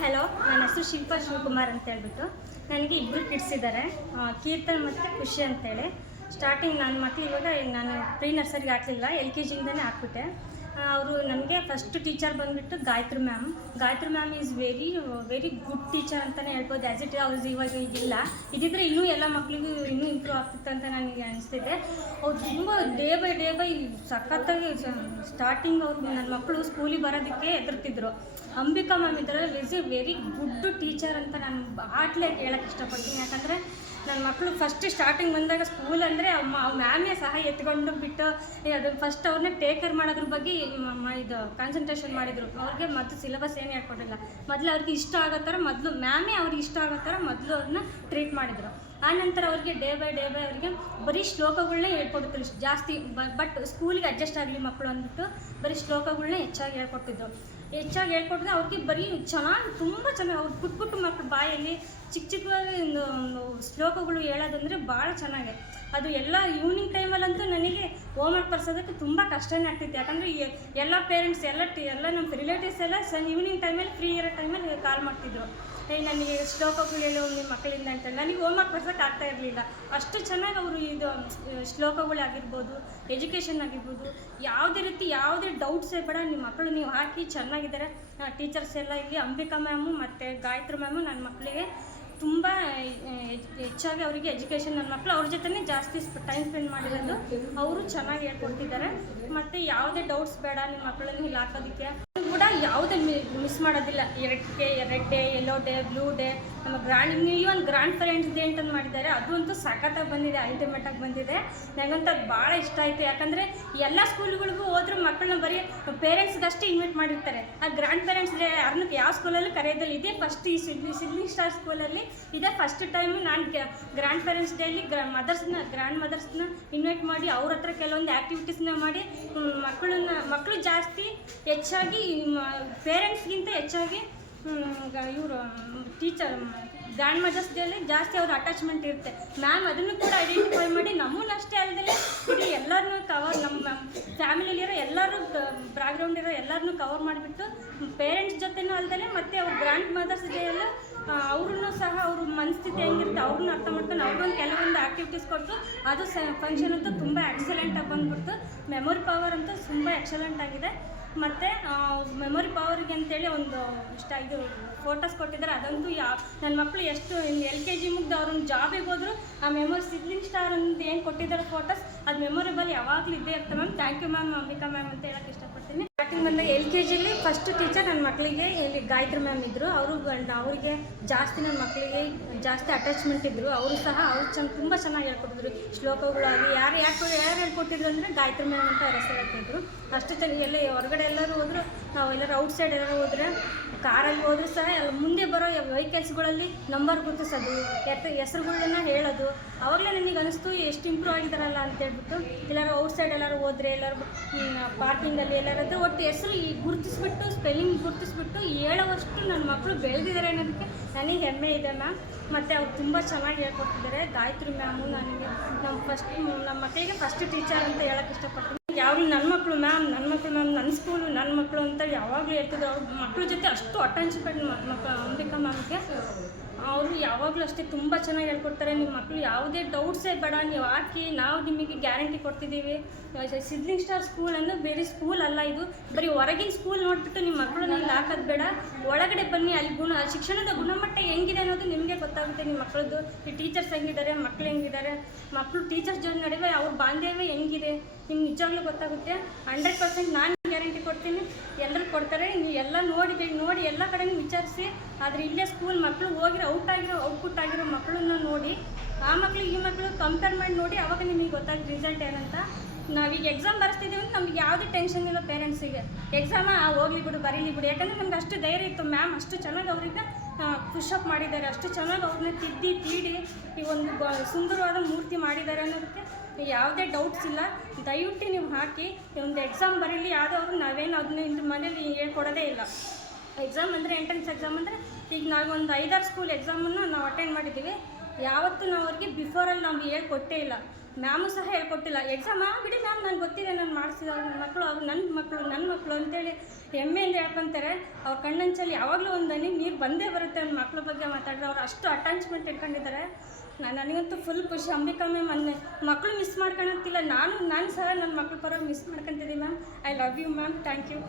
Hello, ನನ್ನ ಹೆಸರು ಶಿಲ್ಪಾ ಶಿವಕುಮಾರ್ ಅಂತ ಹೇಳ್ಬಿಟ್ಟು. ನನಗೆ ಇಬ್ಬರು ಕಿಡ್ಸ್ ಇದ್ದಾರೆ, ಕೀರ್ತನ್ ಮತ್ತು ಖುಷಿ ಅಂತೇಳಿ. ಸ್ಟಾರ್ಟಿಂಗ್ ನನ್ನ ಮಕ್ಕಳು ಇವಾಗ ನಾನು ಪ್ರೀ ನರ್ಸರಿಗೆ ಹಾಕಲಿಲ್ಲ, LKG ಹಾಕ್ಬಿಟ್ಟೆ. ಅವರು ನಮಗೆ ಫಸ್ಟ್ ಟೀಚರ್ ಬಂದುಬಿಟ್ಟು Gayatri ma'am. Gayatri ma'am is very good teacher ಅಂತಲೇ ಹೇಳ್ಬೋದು. ಆ್ಯಸ್ ಇಟ್ ಅವ್ರು ಇವಾಗ ಇದಿಲ್ಲ, ಇದ್ದಿದ್ರೆ ಇನ್ನೂ ಎಲ್ಲ ಮಕ್ಕಳಿಗೂ ಇನ್ನೂ ಇಂಪ್ರೂವ್ ಆಗ್ತಿತ್ತು ಅಂತ ನನಗೆ ಅನಿಸ್ತಿದೆ. ಅವ್ರು ತುಂಬ ಡೇ ಬೈ ಸಖತ್ತಾಗಿ ಸ್ಟಾರ್ಟಿಂಗ್ ಅವ್ರು ನನ್ನ ಮಕ್ಕಳು ಸ್ಕೂಲಿಗೆ ಬರೋದಕ್ಕೆ ಹೆದರ್ತಿದ್ರು. ಅಂಬಿಕಾ ಮ್ಯಾಮ್ ಇದ್ದಾರೆ, ವೆರಿ ಗುಡ್ ಟೀಚರ್ ಅಂತ ನಾನು ಆಟ್ಲೇ ಹೇಳೋಕ್ಕೆ ಇಷ್ಟಪಡ್ತೀನಿ. ಯಾಕಂದರೆ ನನ್ನ ಮಕ್ಕಳು ಫಸ್ಟ್ ಸ್ಟಾರ್ಟಿಂಗ್ ಬಂದಾಗ ಸ್ಕೂಲ್ ಅಂದರೆ ಮ್ಯಾಮೇ ಸಹ ಎತ್ಕೊಂಡು ಬಿಟ್ಟು ಅದು ಫಸ್ಟ್ ಅವ್ರನ್ನ ಟೇಕ್ ಕೇರ್ ಮಾಡೋದ್ರ ಬಗ್ಗೆ ಇದು ಕಾನ್ಸಂಟ್ರೇಷನ್ ಮಾಡಿದರು. ಅವ್ರಿಗೆ ಮೊದಲು ಸಿಲೆಬಸ್ ಏನು ಹೇಳ್ಕೊಟ್ಟಿಲ್ಲ, ಮೊದಲು ಅವ್ರಿಗೆ ಇಷ್ಟ ಆಗೋ ಥರ ಮ್ಯಾಮೇ ಅವ್ರಿಗೆ ಇಷ್ಟ ಆಗೋ ಥರ ಮೊದಲು ಅವ್ರನ್ನ ಟ್ರೀಟ್ ಮಾಡಿದರು. ಆನಂತರ ಅವ್ರಿಗೆ ಡೇ ಬೈ ಅವ್ರಿಗೆ ಬರೀ ಶ್ಲೋಕಗಳನ್ನೇ ಹೇಳ್ಕೊಡ್ತಿದ್ರು ಜಾಸ್ತಿ. ಬಟ್ ಸ್ಕೂಲಿಗೆ ಅಡ್ಜಸ್ಟ್ ಆಗಲಿ ಮಕ್ಕಳು ಅಂದ್ಬಿಟ್ಟು ಬರೀ ಶ್ಲೋಕಗಳನ್ನೇ ಹೆಚ್ಚಾಗಿ ಹೇಳ್ಕೊಡ್ತಿದ್ರು. ಹೇಳ್ಕೊಟ್ಟಿದ್ರೆ ಅವ್ರಿಗೆ ಬರೀ ತುಂಬ ಚೆನ್ನಾಗಿ ಅವ್ರು ಪುಟ್ಟ ಮಕ್ಕಳು ಬಾಯಲ್ಲಿ ಚಿಕ್ಕವಾಗಿ ಶ್ಲೋಕಗಳು ಹೇಳೋದಂದರೆ ಭಾಳ ಚೆನ್ನಾಗಿದೆ. ಅದು ಎಲ್ಲ ಈವ್ನಿಂಗ್ ಟೈಮಲ್ಲಂತೂ ನನಗೆ ಹೋಮ್ವರ್ಕ್ ಬರ್ಸೋದಕ್ಕೆ ತುಂಬ ಕಷ್ಟನೇ ಆಗ್ತಿತ್ತು. ಯಾಕಂದರೆ ಎಲ್ಲ ಪೇರೆಂಟ್ಸ್ ಎಲ್ಲ ನಮ್ಮ ರಿಲೇಟಿವ್ಸ್ ಎಲ್ಲ ಈವ್ನಿಂಗ್ ಟೈಮಲ್ಲಿ ಫ್ರೀ ಇರೋ ಟೈಮಲ್ಲಿ ಕಾಲ್ ಮಾಡ್ತಿದ್ರು, ನನಗೆ ಶ್ಲೋಕಗಳು ನಿಮ್ಮ ಮಕ್ಕಳಿಂದ ಅಂತೇಳಿ. ನನಗೆ ಹೋಮ್ವರ್ಕ್ ಬರ್ಸೋಕ್ಕೆ ಆಗ್ತಾ ಇರಲಿಲ್ಲ. ಅಷ್ಟು ಚೆನ್ನಾಗಿ ಅವರು ಇದು ಶ್ಲೋಕಗಳಾಗಿರ್ಬೋದು, ಎಜುಕೇಷನ್ ಆಗಿರ್ಬೋದು, ಯಾವುದೇ ಡೌಟ್ಸೇ ಬೇಡ, ನಿಮ್ಮ ಮಕ್ಕಳು ನೀವು ಹಾಕಿ ಚೆನ್ನಾಗಿದ್ದಾರೆ. ಟೀಚರ್ಸ್ ಎಲ್ಲ ಇಲ್ಲಿ ಅಂಬಿಕಾ ಮ್ಯಾಮು ಮತ್ತು ಗಾಯತ್ರಿ ಮ್ಯಾಮು ನನ್ನ ಮಕ್ಕಳಿಗೆ ತುಂಬ ಹೆಚ್ಚಾಗಿ ಅವರಿಗೆ ಎಜುಕೇಷನ್, ನನ್ನ ಮಕ್ಕಳು ಅವ್ರ ಜೊತೆ ಜಾಸ್ತಿ ಟೈಮ್ ಸ್ಪೆಂಡ್ ಮಾಡಿರೋದು. ಅವರು ಚೆನ್ನಾಗಿ ಹೇಳ್ಕೊಡ್ತಿದ್ದಾರೆ. ಮತ್ತು ಯಾವುದೇ ಡೌಟ್ಸ್ ಬೇಡ ನಿಮ್ಮ ಮಕ್ಕಳನ್ನು ಇಲ್ಲಿ ಹಾಕೋದಕ್ಕೆ ಕೂಡ ಯಾವುದೇ ಮಿಸ್ ಮಾಡೋದಿಲ್ಲ. Red day, yellow day, blue day, ನಮ್ಮ ಈವನ್ ಗ್ರ್ಯಾಂಡ್ ಪೇರೆಂಟ್ಸ್ ಡೇ ಅಂತ ಮಾಡಿದ್ದಾರೆ. ಅದು ಅಂತೂ ಸಖತ್ತಾಗಿ ಬಂದಿದೆ, ಅಲ್ಟಿಮೇಟಾಗಿ ಬಂದಿದೆ. ನನಗಂತೂ ಅದು ಭಾಳ ಇಷ್ಟ ಆಯಿತು. ಯಾಕಂದರೆ ಎಲ್ಲ ಸ್ಕೂಲ್ಗಳಿಗೂ ಹೋದ್ರೂ ಮಕ್ಕಳನ್ನ ಬರೀ ಪೇರೆಂಟ್ಸ್ಗಷ್ಟೇ ಇನ್ವೈಟ್ ಮಾಡಿರ್ತಾರೆ. ಆ ಗ್ರ್ಯಾಂಡ್ ಪೇರೆಂಟ್ಸ್ ಡೇ ಯಾರನ್ನೂ ಯಾವ ಸ್ಕೂಲಲ್ಲೂ ಕರೆಯೋದಿಲ್ಲ. ಇದೇ ಫಸ್ಟ್ ಈ ಸಿಡ್ನಿ ಸ್ಟಾರ್ ಸ್ಕೂಲಲ್ಲಿ ಇದೇ ಫಸ್ಟ್ ಟೈಮು ನಾನು ಗ್ರ್ಯಾಂಡ್ ಪೇರೆಂಟ್ಸ್ ಡೇಲಿ ಗ್ರ್ಯಾಂಡ್ ಮದರ್ಸ್ನ ಇನ್ವೈಟ್ ಮಾಡಿ ಅವ್ರ ಹತ್ರ ಕೆಲವೊಂದು ಆ್ಯಕ್ಟಿವಿಟೀಸ್ನ ಮಾಡಿ ಮಕ್ಕಳು ಜಾಸ್ತಿ ಹೆಚ್ಚಾಗಿ ಪೇರೆಂಟ್ಸ್ಗಿಂತ ಹೆಚ್ಚಾಗಿ ಇವರು ಟೀಚರ್ ಗ್ರ್ಯಾಂಡ್ ಮದರ್ಸ್ ಡೇಲಿ ಜಾಸ್ತಿ ಅವ್ರ ಅಟ್ಯಾಚ್ಮೆಂಟ್ ಇರುತ್ತೆ. ಮ್ಯಾಮ್ ಅದನ್ನು ಕೂಡ ಐಡೆಂಟಿಫೈ ಮಾಡಿ ನಮ್ಮನ್ನಷ್ಟೇ ಅಲ್ಲದೆ ಇಡೀ ಎಲ್ಲರನ್ನೂ ಕವರ್, ನಮ್ಮ ಫ್ಯಾಮಿಲಿಲಿರೋ ಎಲ್ಲರೂ ಬ್ಯಾಕ್ಗ್ರೌಂಡ್ ಇರೋ ಎಲ್ಲರನ್ನೂ ಕವರ್ ಮಾಡಿಬಿಟ್ಟು ಪೇರೆಂಟ್ಸ್ ಜೊತೆನೂ ಅಲ್ಲದೆ ಮತ್ತು ಅವ್ರ ಗ್ರ್ಯಾಂಡ್ ಮದರ್ಸ್ ಡೇ ಎಲ್ಲ ಅವ್ರೂ ಸಹ ಅವ್ರ ಮನಸ್ಥಿತಿ ಹೆಂಗಿರುತ್ತೆ ಅವ್ರನ್ನ ಅರ್ಥ ಮಾಡ್ಕೊಂಡು ಅವ್ರಿಗೊಂದು ಕೆಲವೊಂದು ಆ್ಯಕ್ಟಿವಿಟೀಸ್ ಕೊಟ್ಟು ಅದು ಫಂಕ್ಷನ್ ಅಂತೂ ತುಂಬ ಎಕ್ಸಲೆಂಟಾಗಿ ಬಂದ್ಬಿಡ್ತು. ಮೆಮೊರಿ ಪವರ್ ಅಂತೂ ತುಂಬ ಎಕ್ಸಲೆಂಟ್ ಆಗಿದೆ. ಮತ್ತು ಮೆಮೊರಿ ಪವರ್ಗೆ ಅಂತೇಳಿ ಒಂದು ಇದು ಫೋಟೋಸ್ ಕೊಟ್ಟಿದ್ದಾರೆ. ಅದಂತೂ ನನ್ನ ಮಕ್ಕಳು ಎಷ್ಟು LKG ಮುಗ್ದು ಅವ್ರನ್ನ ಜಾಬಿಗೆ ಹೋದ್ರು ಆ ಮೆಮೊರಿ ಸಿಡ್ಲಿಂಗ್ ಸ್ಟಾರ್ ಅಂತ ಏನು ಕೊಟ್ಟಿದ್ದಾರೆ ಫೋಟೋಸ್, ಅದು ಮೆಮೊರೇಬಲ್ ಯಾವಾಗಲೂ ಇದ್ದೇ ಇರ್ತದೆ ma'am. Thank you ma'am, Ambika ma'am ಅಂತ ಹೇಳೋಕ್ಕೆ ಇಷ್ಟಪಡ್ತೀನಿ. ಸ್ಟಾರ್ಟಿಂಗ್ ಬಂದಾಗ LKGಲಿ ಫಸ್ಟ್ ಟೀಚರ್ ನನ್ನ ಮಕ್ಕಳಿಗೆ ಇಲ್ಲಿ ಗಾಯತ್ರಿ ಮ್ಯಾಮ್ ಇದ್ದರು. ಅವರಿಗೆ ಜಾಸ್ತಿ ನನ್ನ ಮಕ್ಕಳಿಗೆ ಜಾಸ್ತಿ ಅಟ್ಯಾಚ್ಮೆಂಟ್ ಇದ್ದರು. ಅವರು ಸಹ ತುಂಬ ಚೆನ್ನಾಗಿ ಹೇಳ್ಕೊಟ್ಟಿದ್ರು ಶ್ಲೋಕಗಳಾಗಿ. ಯಾರು ಹೇಳ್ಕೊಟ್ಟಿದ್ರು ಅಂದರೆ ಗಾಯತ್ರಿ ಮ್ಯಾಮ್ ಅಂತ ಹೆಸರು ಹೇಳ್ತಿದ್ರು. ಅಷ್ಟು ಚೆನ್ನಾಗಿ ಎಲ್ಲ ಹೊರಗಡೆ ಎಲ್ಲರೂ ಹೋದ್ರು, ನಾವು ಎಲ್ಲರೂ ಔಟ್ಸೈಡ್ ಎಲ್ಲರೂ ಹೋದರೆ ಕಾರಲ್ಲಿ ಹೋದರೂ ಸಹ ಮುಂದೆ ಬರೋ ವೆಹಿಕಲ್ಸ್ಗಳಲ್ಲಿ ನಂಬರ್ ಗುರುತಿಸೋದು, ಹೆಸರುಗಳನ್ನ ಹೇಳೋದು. ಆವಾಗಲೇ ನನಗೆ ಅನಿಸ್ತು ಎಷ್ಟು ಇಂಪ್ರೂವ್ ಆಗಿದ್ದಾರಲ್ಲ ಅಂತೇಳ್ಬಿಟ್ಟು. ಎಲ್ಲರೂ ಔಟ್ಸೈಡ್ ಎಲ್ಲರೂ ಹೋದರೆ ಎಲ್ಲರೂ ಪಾರ್ಕಿಂಗಲ್ಲಿ ಎಲ್ಲರೂ ಒಟ್ಟು ಹೆಸರು ಗುರುತಿಸ್ಬಿಟ್ಟು ಸ್ಪೆಲ್ಲಿಂಗ್ ಗುರುತಿಸ್ಬಿಟ್ಟು ಹೇಳೋವಷ್ಟು ನನ್ನ ಮಕ್ಕಳು ಬೆಳೆದಿದ್ದಾರೆ ಅನ್ನೋದಕ್ಕೆ ನನಗೆ ಹೆಮ್ಮೆ ಇದೆ ಮ್ಯಾಮ್. ಮತ್ತು ಅವ್ರು ತುಂಬ ಚೆನ್ನಾಗಿ ಹೇಳ್ಕೊಡ್ತಿದ್ದಾರೆ. ಗಾಯತ್ರಿ ಮ್ಯಾಮು ನನಗೆ ನಮ್ಮ ಮಕ್ಕಳಿಗೆ ಫಸ್ಟ್ ಟೀಚರ್ ಅಂತ ಹೇಳೋಕ್ಕೆ ಇಷ್ಟಪಡ್ತೀನಿ. ಯಾವಾಗಲೂ ನನ್ನ ಮಕ್ಕಳು ಮ್ಯಾಮ್, ನನ್ನ ಸ್ಕೂಲು ನನ್ನ ಮಕ್ಕಳು ಅಂತ ಯಾವಾಗಲೂ ಹೇಳ್ತಿದ್ರು. ಅವ್ರ ಮಕ್ಕಳ ಜೊತೆ ಅಷ್ಟು ಅಟೆನ್ಷನ್ ಅಂಬಿಕಾ ಮ್ಯಾಮ್ಗೆ. ಅವರು ಯಾವಾಗಲೂ ಅಷ್ಟೇ ತುಂಬ ಚೆನ್ನಾಗಿ ಹೇಳ್ಕೊಡ್ತಾರೆ. ನಿಮ್ಮ ಮಕ್ಕಳು ಯಾವುದೇ ಡೌಟ್ಸೇ ಬೇಡ, ನೀವು ಹಾಕಿ ನಾವು ನಿಮಗೆ ಗ್ಯಾರಂಟಿ ಕೊಡ್ತಿದ್ದೀವಿ. ಸಿಡ್ಲಿಂಗ್ ಸ್ಟಾರ್ ಸ್ಕೂಲ್ ಅಂದರೆ ಬೇರೆ ಸ್ಕೂಲ್ ಅಲ್ಲ, ಇದು ಬರೀ ಹೊರಗಿನ ಸ್ಕೂಲ್ ನೋಡಿಬಿಟ್ಟು ನಿಮ್ಮ ಮಕ್ಕಳನ್ನ ಇಲ್ಲಿ ಹಾಕೋದು ಬೇಡ. ಒಳಗಡೆ ಬನ್ನಿ, ಅಲ್ಲಿ ಶಿಕ್ಷಣದ ಗುಣಮಟ್ಟ ಹೆಂಗಿದೆ ಅನ್ನೋದು ನಿಮಗೆ ಗೊತ್ತಾಗುತ್ತೆ. ನಿಮ್ಮ ಮಕ್ಕಳದ್ದು ಈ ಟೀಚರ್ಸ್ ಹೆಂಗಿದ್ದಾರೆ, ಮಕ್ಕಳು ಹೆಂಗಿದ್ದಾರೆ, ಮಕ್ಕಳು ಟೀಚರ್ಸ್ ಜೊತೆ ನಡುವೆ ಅವ್ರ ಬಾಂಧವ್ಯ ಹೆಂಗಿದೆ ನಿಮ್ಗೆ ನಿಜವಾಗ್ಲೂ ಗೊತ್ತಾಗುತ್ತೆ. 100% ನಾನು ಗ್ಯಾರಂಟಿ ಕೊಡ್ತೀನಿ, ಎಲ್ಲರೂ ಕೊಡ್ತಾರೆ. ನೀವು ಎಲ್ಲ ನೋಡಿ ಎಲ್ಲ ಕಡೆನೂ ವಿಚಾರಿಸಿ. ಆದರೆ ಇಲ್ಲೇ ಸ್ಕೂಲ್ ಮಕ್ಕಳು ಹೋಗಿರೋ ಔಟ್ಪುಟ್ ಆಗಿರೋ ಮಕ್ಕಳನ್ನ ನೋಡಿ ಆ ಮಕ್ಕಳು ಈ ಮಕ್ಕಳು ಕಂಪೇರ್ ಮಾಡಿ ನೋಡಿ, ಆವಾಗ ನಿಮಗೆ ಗೊತ್ತಾಗುತ್ತೆ ರಿಸಲ್ಟ್ ಏನಂತ. ನಾವೀಗ ಎಕ್ಸಾಮ್ ಬರೆಸ್ತಿದ್ದೀವಿ ಅಂತ ನಮ್ಗೆ ಯಾವುದೇ ಟೆನ್ಷನ್ ಇಲ್ಲ ಪೇರೆಂಟ್ಸಿಗೆ. ಎಕ್ಸಾಮ ಹೋಗ್ಲಿ ಬಿಡು, ಬರೀಲಿ ಬಿಡು. ಯಾಕಂದರೆ ನಮ್ಗೆ ಅಷ್ಟು ಧೈರ್ಯ ಇತ್ತು. ಮ್ಯಾಮ್ ಅಷ್ಟು ಚೆನ್ನಾಗಿ ಅವ್ರಿಗೆ ಪುಷಪ್ ಮಾಡಿದ್ದಾರೆ, ಅಷ್ಟು ಚೆನ್ನಾಗಿ ಅವ್ರನ್ನ ತೀಡಿ ಈ ಒಂದು ಸುಂದರವಾದ ಮೂರ್ತಿ ಮಾಡಿದ್ದಾರೆ ಅನ್ನೋದಕ್ಕೆ ಯಾವುದೇ ಡೌಟ್ಸ್ ಇಲ್ಲ. ದಯವಿಟ್ಟು ನೀವು ಹಾಕಿ ಒಂದು ಎಕ್ಸಾಮ್ ಬರೀಲಿ. ಯಾವುದವರು ನಾವೇನು ಅದನ್ನ ಮನೇಲಿ ಹೇಳ್ಕೊಡೋದೇ ಇಲ್ಲ. ಎಕ್ಸಾಮ್ ಅಂದರೆ ಎಂಟ್ರೆನ್ಸ್ ಎಕ್ಸಾಮ್ ಅಂದರೆ ಈಗ ನಾವು ಒಂದು 5-6 ಸ್ಕೂಲ್ ಎಕ್ಸಾಮನ್ನು ನಾವು ಅಟೆಂಡ್ ಮಾಡಿದ್ದೀವಿ. ಯಾವತ್ತೂ ನಾವು ಅವ್ರಿಗೆ ಬಿಫೋರಲ್ಲಿ ನಾವು ಹೇಳ್ಕೊಟ್ಟೇ ಇಲ್ಲ. ಮ್ಯಾಮು ಸಹ ಹೇಳ್ಕೊಟ್ಟಿಲ್ಲ. ಎಕ್ಸಾಮ್ ಬಿಡಿ ಮ್ಯಾಮ್ ನನಗೆ ಗೊತ್ತಿದೆ, ನಾನು ಮಾಡಿಸಿದ ನನ್ನ ಮಕ್ಕಳು ಅವ್ರು ನನ್ನ ಮಕ್ಕಳು ಅಂತೇಳಿ ಹೆಮ್ಮೆಯಿಂದ ಹೇಳ್ಕೊತಾರೆ. ಅವ್ರ ಕಣ್ಣಂಚಲ್ಲಿ ಯಾವಾಗಲೂ ಒಂದು ಹನಿ ನೀರು ಬಂದೇ ಬರುತ್ತೆ ನನ್ನ ಮಕ್ಳ ಬಗ್ಗೆ ಮಾತಾಡಿದ್ರೆ. ಅವ್ರು ಅಷ್ಟು ಅಟ್ಯಾಚ್ಮೆಂಟ್ ಇಟ್ಕೊಂಡಿದ್ದಾರೆ. ನನಗಂತೂ ಫುಲ್ ಖುಷಿ. ಅಂಬಿಕಾ ಮ್ಯಾಮ್ ಮಕ್ಕಳು ಮಿಸ್ ಮಾಡ್ಕೊಳಂತಿಲ್ಲ, ನಾನು ಸಹ ನನ್ನ ಮಕ್ಳ ಪರವಾಗಿ ಮಿಸ್ ಮಾಡ್ಕೊತಿದ್ದೀನಿ ma'am. I love you ma'am, thank you.